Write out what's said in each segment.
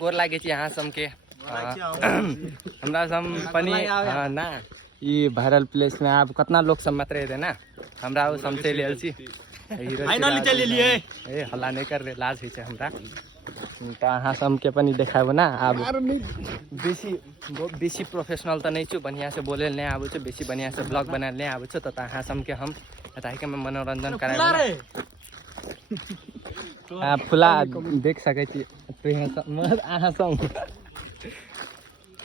गोर लागे छी यहाँ सबके हमरा सब पनि ना ये वायरल प्लेस में अब कितना लोग सब मत रहे थे ना हमरा वो सब चल आयल छी फाइनली चल एलिए ए हल्ला नहीं कर रे लाज है हमरा तो अहाँ सबके पनि देखाबो ना अब बेसी प्रोफेशनल तो नहीं छु बढ़िया से बोले नहीं आबो छु बेसी बढ़िया से ब्लॉग बना नहीं आबो छु तो अहाँ सबके हम बताइ के मनोरंजन कराए आप फुला देख सके छी तो अहाँ सब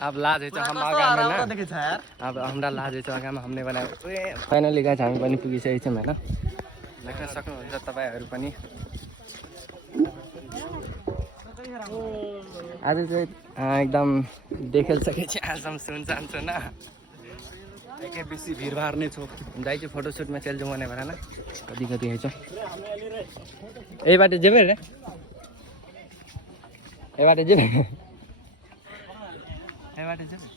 अब लाज है हम आगा में ना देखे छ यार अब हमरा लाज है आगा में हमने बनायो फाइनली गाइस हामी पनि पुगिसकेको छौं हैन देख्न सक्नुहुन्छ तपाईहरु पनि आज चाहिँ एकदम देखेल सके छी आज हम सुन जान्छौ ना एके बेसी भीड़भाड़ नै छ जाइ चाहिँ फोटोशूट में चल जाऊँ भने भरा ना कति कति है छ ए बाटे जेबे रे ए बाटे जेबे ए बाटे जेबे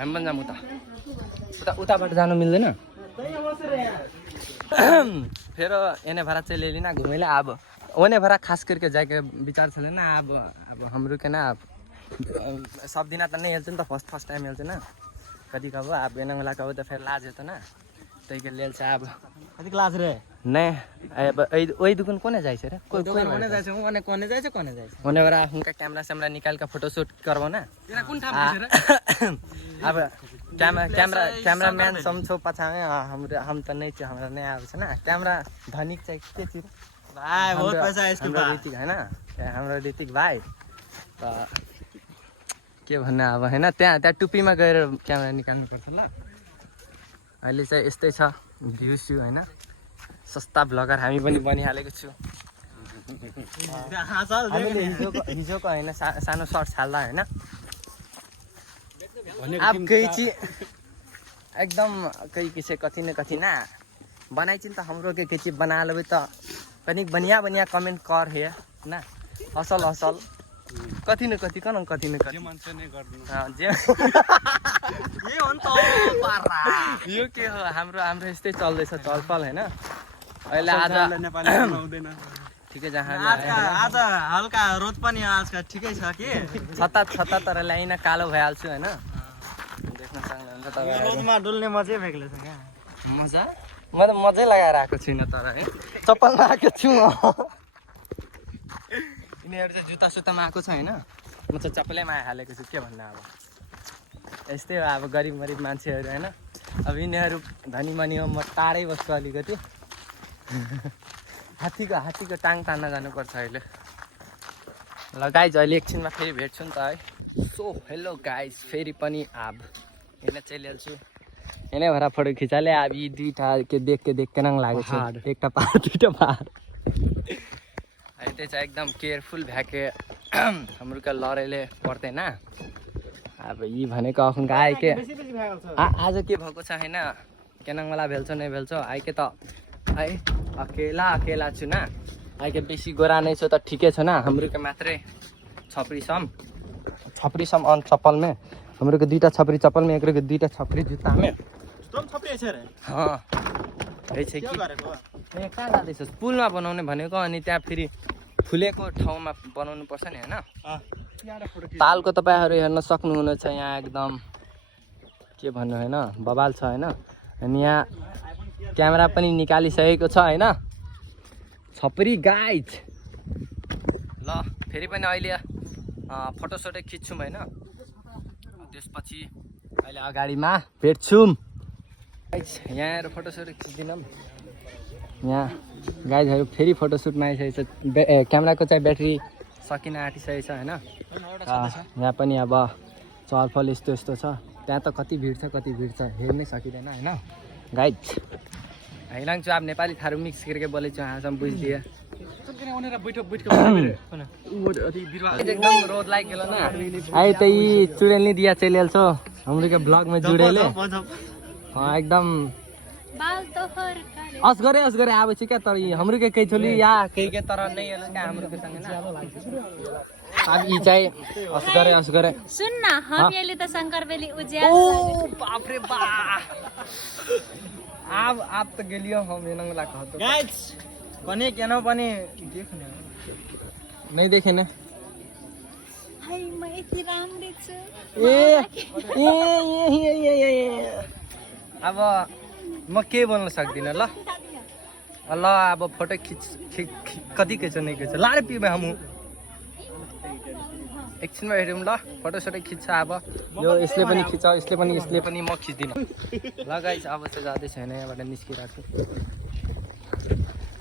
हम पनि जाम उता उताबाट जानु मिल्दैन फेर एने भरा चल लेली ना घुमेला अब ओने भरा खास करके जाके विचार चले ना अब हाम्रो के ना सब दिन त नहीं हेल्छ नि त फर्स्ट टाइम हेल्छ ना कति कब अब एना वाला कब त फिर लाज हेत ना तै के लेल छ अब कति लाज रे नै अब ओइ दुकान कोने जाय छ रे कोइ कोने जाय छ ओने कोने जाय छ कोने जाय छ ओने भरा हुनका कैमरा सेमरा निकाल के फोटो शूट करबो ना तेरा कुन ठाम छ रे अब कैमरामैन समझो पछा हम त नहीं छ हमरा नहीं आबे छ ना कैमरा धनिक चाहिँ के छ भाई बहुत पैसा है इसके पास ऋतिक है ना हाम्रो ऋतिक भाइ त के भन्ने अब हैन त्यहाँ टुपीमा गएर क्यामेरा निकाल्नु पर्छ ल अहिले चाहिँ यस्तै छ भ्यू स्यु हैन सस्ता ब्लगर हामी पनि बनिहालेको छु हिजोको हैन सानो सर्ट छाल्दा हैन अब कई चीज एकदम कई किसे कथी न कथी ना बनाइ चिन त हमरो के चीज बना लेबै त कनिक बढ़िया कमेंट कर है ना असल कथी न कथी कन कथी न कथी मान्छे नै गर्दिनु जे ये हो नि त पारा यो के हो हाम्रो यस्तै चल्दै छ चलपल हैन अहिले आज नेपाली बनाउँदैन ठिकै जहाँ आज हल्का रोद पनि आजका ठिकै छ के छता तर लाइन कालो भइहाल्छु हैन देख्न सक्नुहुन्छ तपाईहरु रोदमा डुल्ने मजै बेग्लै छ क्या मजा म त मजै लगाएर आएको छुइनँ तर है चप्पलमा आएको छु यिनीहरू चाहिँ जुत्ता सुत्तामा आएको छ हैन म चाहिँ चप्पलैमा आइहालेको छु के भन्नु अब यस्तै हो अब गरिब मान्छेहरू हैन अब यिनीहरू धनी मनी हो म टाढै बस्छु अलिकति हात्तीको टाङ तान्न जानुपर्छ अहिले ल गाइज अहिले एकछिनमा फेरि भेट्छु नि त है सो हेलो गाइज फेरि पनि अब हेर्न चलिहाल्छु एने भरा फोटो खिचाले अब यी दुईटा के देख के नङ लागेछ एकटा पहाड दुईटा पहाड अहिले चाहिँ एकदम केयरफुल भ्याके हाम्रो का लरेले पर्दैन अब यी भनेको अखुन आए के आज के भएको छ हैन केनङ वाला भेल्छ नै भेल्छ आइके त है अकेला छु ना आइके बेसी गोरा नै छ त ठिकै छ ना हाम्रो के मात्रै छपरी सम अन चप्पल में हाम्रो के दुईटा छपरी चप्पल में एकरो के दुईटा छपरी जुत्ता में तुम छपरी छ रे हां है छ के गरेको ए कहाँ जादैछ पुलमा बनाउने भनेको अनि त्यहाँ फेरि फुलेको ठाउँमा बनाउनु पर्छ नि हैन तालको तपाईहरु हेर्न सक्नुहुनेछ यहाँ एकदम के भन्नु हैन बबाल छ हैन अनि यहाँ क्यामेरा पनि निकालिसकेको छ हैन छपरी गाइज ल फेरि पनि अहिले फोटो सोटो खिच्छौँ हैन त्यसपछि अहिले अगाडिमा भेट्छौँ यहाँ आएर फोटो सोटो खिच्दिनौँ यहाँ गाइजहरू फेरि फोटोसुटमा आइसकेको छ क्यामेराको चाहिँ ब्याट्री सकिन आँटिसकेको छ हैन यहाँ पनि अब चलफल यस्तो छ त्यहाँ त कति भिड छ हेर्नै सकिँदैन हैन गाइज हैन जो अब नेपाली थारू मिक्स करके बोले छ हम बुझ दिए एकदम रोड लाइक गेलो ना आई त ई चुड़ैल नहीं दिया चलियल छ हाम्रो के ब्लॉग में जुड़ेले हां एकदम बाल तो हर असगरे आवे छ क्या तर हाम्रो के कई छोली या कई के तरह नहीं हेलो क्या हाम्रो के संग ना अब ई चाहिँ असगरे सुन न हम येले त शंकर बेली उज्याल ओ बाप रे बा अब आप तो गेलियो हम एनंग ला कहतो गाइस पनि केनो पनि देखने नहीं देखे ने अब म के बोल्न सक्दिनँ ल ल अब फोटो कति खिच्छ नै खिच्छ लाडे पिउँ हम एकछिनमा हेरौँ ल फोटो सोटो खिच्छ अब यो यसले पनि खिच्छ यसले पनि म खिच्दिनँ ल गाइस अब चाहिँ जाँदैछ होइन यहाँबाट निस्किरहेको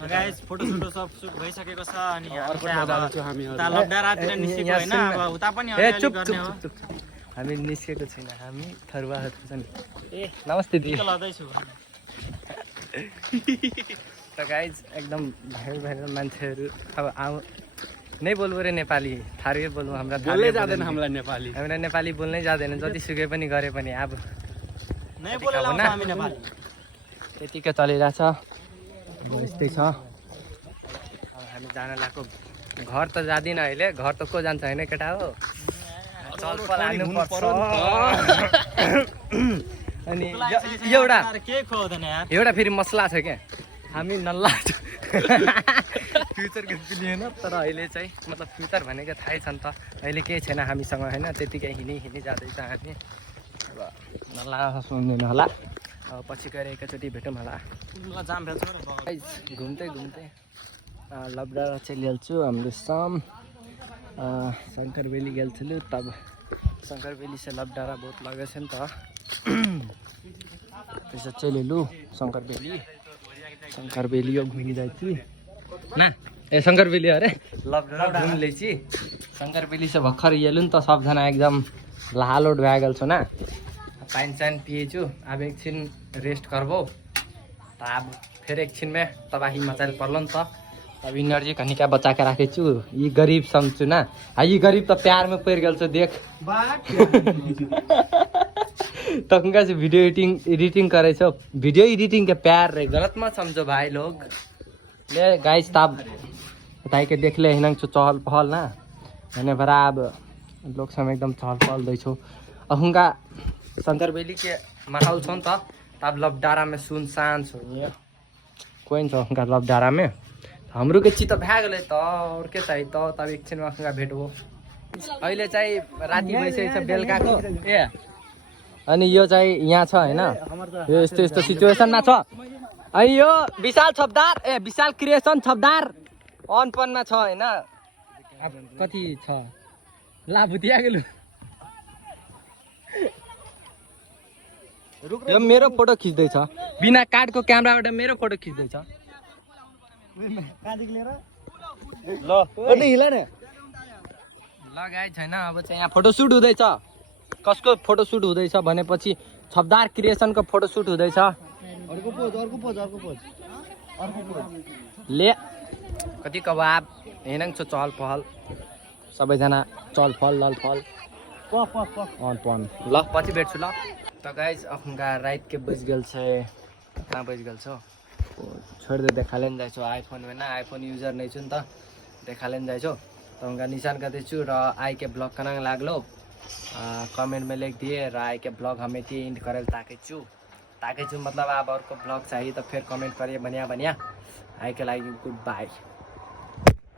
गाइस फोटो सोटो सब सुट भइसकेको छ अनि उता लब्डारातिर निस्केको हैन अब उता पनि अलिअलि गर्ने हो हामी निस्केको छैन हामी थरुवाहरू छ नि ए नमस्ते दिदी लदै छु त गाइज एकदम भाइरल मान्छेहरू अब आउ नै बोल्नु रे नेपाली थारै बोल्नु हाम्रा बोल्नै जाँदैन हामीलाई नेपाली हामीलाई नेपाली बोल्नै जाँदैन जति सुकै पनि गरे पनि अब नै बोलेला हामी नेपाली त्यतिकै चलिरहेछ यस्तै छ अब हामी जान लागेको घर त जाँदिन अहिले घर त को जान्छ होइन केटा हो चलपल हाल्नु पर्छ अनि एउटा फेरि मसला छ क्या हामी नल्ला फ्युचरको लिएन तर अहिले चाहिँ मतलब फ्युचर भनेको थाहै छ नि त अहिले केही छैन हामीसँग होइन त्यतिकै हिँडी जाँदैछ हामी अब नल्ला सुन्दैन होला अब पछि गएर एकैचोटि भेटौँ होला घुम्दै लब्डारा चाहिँ ल्याउँछु हाम्रो शङ्कर बेली गेल्छु तब शङ्कर बेली से लब्डारा बहुत लगे छ नि त त्यसो चाहिँ लु शङ्कर बेली घुमि जाइछु ना ए शङ्कर बेली अरे लब्डारा घुम लेछि शङ्कर बेली से भर्खर येलु नि त सबजना एकदम लालोट भए गेल छु ना पानी चान पिएछु अब एकछिन रेस्ट करबो अब फिर एकछिन में तबाही मचाइल पर्लो नि त अब एनर्जी कहीं क्या बचा के रखे छु ये गरीब समझू ना ये गरीब तो प्यार में पड़ गल देख तखनका से वीडियो एडिटिंग करे छो वीडियो एडिटिंग के प्यार रे गलत मत समझो भाई लोग ले गाइस तब बताई के देख ले हिनंग छो चहल पहल ना मैंने भरा अब लोग सब एकदम चहल पहल दै छो अहुंगा शंकर बेली के माहौल छ नि त तब लब्डारा में सुनसान छो कोही छ उनका लब्डारा में हाम्रो के चित्त भ्या गेलै त और के चाहिँ त तब एकछिनमा अखुगा भेटबो अहिले चाहिँ राति भइसकेको छ बेलुकाको ए अनि यो चाहिँ यहाँ छ हैन यो यस्तो सिचुएसनमा छ अनि यो विशाल छपदार ए विशाल क्रिएसन छपदार अनपनमा छ हैन अब कति छ लाभुतिया गेलु यो मेरो फोटो खिच्दै छ बिना कार्डको क्यामेराबाट मेरो फोटो खिच्दै छ ल गाइस छैन अब चाहिँ यहाँ फोटोसुट हुँदैछ कसको फोटोसुट हुँदैछ भनेपछि छपदार क्रिएसनको फोटोसुट हुँदैछ अर्को पोज ले कति कबाब हेनङ छ चहल पहल सबैजना चहल पहल लल पहल पन ल पछि भेट्छु ल त गाइस अखुनका रात के बज गेल छै कहाँ बज गेल छ छोड़ दे देखा लेन जाइछो आईफोन में ना आईफोन यूजर नहीं छु नि त देखा लेन जाइछो त उनका निशान गर्दैछु र आई के ब्लॉग कनाङ लाग्लो कमेंट में लिख दिए र आई के ब्लॉग हमें ती इंड करेल ताकेछु मतलब अब अर्को ब्लॉग चाहिए तो फिर कमेंट करिए बनिया आई के लागि गुड बाय।